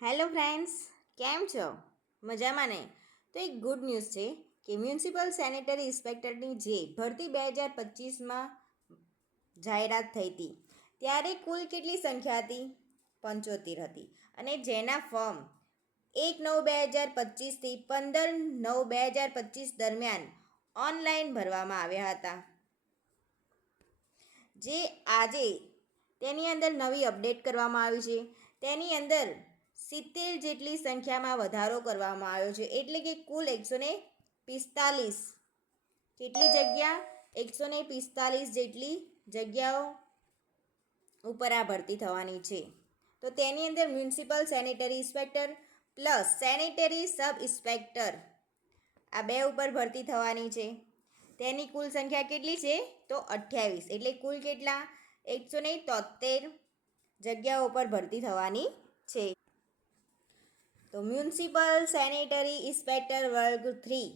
Hello friends, કેમ છો? મજામાં ને? તો એક ગુડ ન્યૂઝ છે કે મ્યુનિસિપલ સેનેટરી ઇન્સ્પેક્ટરની જે ભરતી 2025માં જાહેરાત થઈ હતી ત્યારે કુલ કેટલી સંખ્યા હતી? 75 હતી. અને જેના ફોર્મ 1/9/2025થી 15/9/2025 દરમિયાન ઓનલાઈન ભરવામાં આવ્યા હતા. જે આજે તેની અંદર નવી અપડેટ કરવામાં આવી છે. તેની અંદર 70 જેટલી સંખ્યામાં વધારો કરવામાં આવ્યો છે. એટલે કે કુલ 145 કેટલી જગ્યા? 145 જેટલી જગ્યાઓ ઉપર આ ભરતી થવાની છે. તો તેની અંદર municipal sanitary inspector plus sanitary sub inspector આ બે ઉપર ભરતી થવાની છે. તેની કુલ સંખ્યા કેટલી છે? તો 28. એટલે કુલ કેટલા? 173 જગ્યાઓ પર ભરતી થવાની છે. તો મ્યુનિસિપલ સેનેટરી ઇન્સ્પેક્ટર વર્ગ 3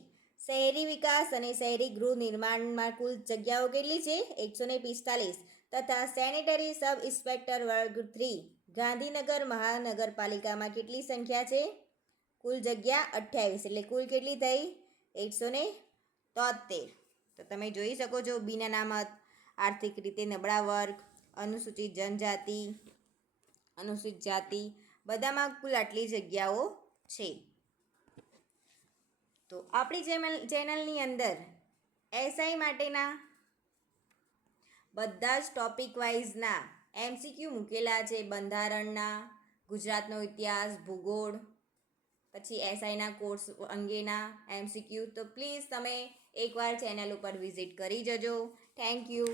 શહેરી વિકાસ અને શહેરી ગૃહ નિર્માણમાં કુલ જગ્યાઓ કેટલી છે? 145. તથા સેનેટરી સબ ઇન્સ્પેક્ટર વર્ગ 3 ગાંધીનગર મહાનગરપાલિકામાં કેટલી સંખ્યા છે? કુલ જગ્યા 28. એટલે કુલ કેટલી થઈ? 173. તો તમે જોઈ શકો છો બિન અનામત, આર્થિક રીતે નબળા વર્ગ, અનુસૂચિત જનજાતિ, અનુસૂચિત જાતિ બધામાં કુલ આટલી જગ્યાઓ છે. તો આપણી ચેનલની અંદર એસઆઈ માટેના બધા જ ટોપિક વાઇઝના MCQ મૂકેલા છે. બંધારણના, ગુજરાતનો ઇતિહાસ, ભૂગોળ, પછી એસઆઈના કોર્સ અંગેના MCQ. તો પ્લીઝ તમે એકવાર ચેનલ ઉપર વિઝિટ કરી જજો. Thank you.